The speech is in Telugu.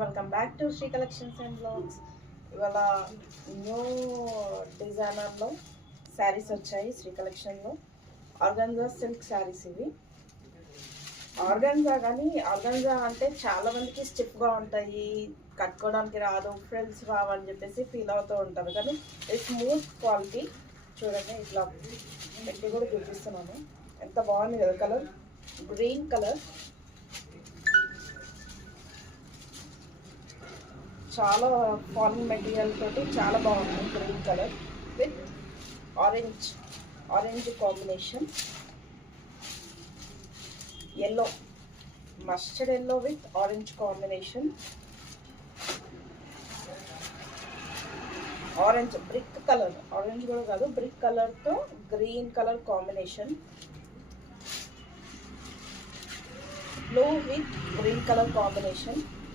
Welcome back to Sri collections and blogs. ఇవాళ న్యూ డిజైనర్లో శారీస్ వచ్చాయి శ్రీ కలెక్షన్లో. ఆర్గాన్జా సిల్క్ శారీస్ ఇవి. ఆర్గాన్జా కానీ ఆర్గాన్జా అంటే చాలా మందికి స్టిఫ్గా ఉంటాయి, కట్టుకోవడానికి రాదు, ఫ్రిల్స్ రావని చెప్పేసి ఫీల్ అవుతూ ఉంటారు. కానీ ఇది స్మూత్ క్వాలిటీ. చూడండి, ఇట్లా పెట్టి కూడా చూపిస్తున్నాను. ఎంత బాగుంది కదా కలర్, గ్రీన్ కలర్. చాలా ఫాలింగ్ మెటీరియల్ తోటి చాలా బాగుంది. Green colour with orange combination, yellow, mustard yellow with orange combination, orange brick colour, orange కూడా కాదు బ్రిక్ కలర్తో green colour combination, blue with green colour combination,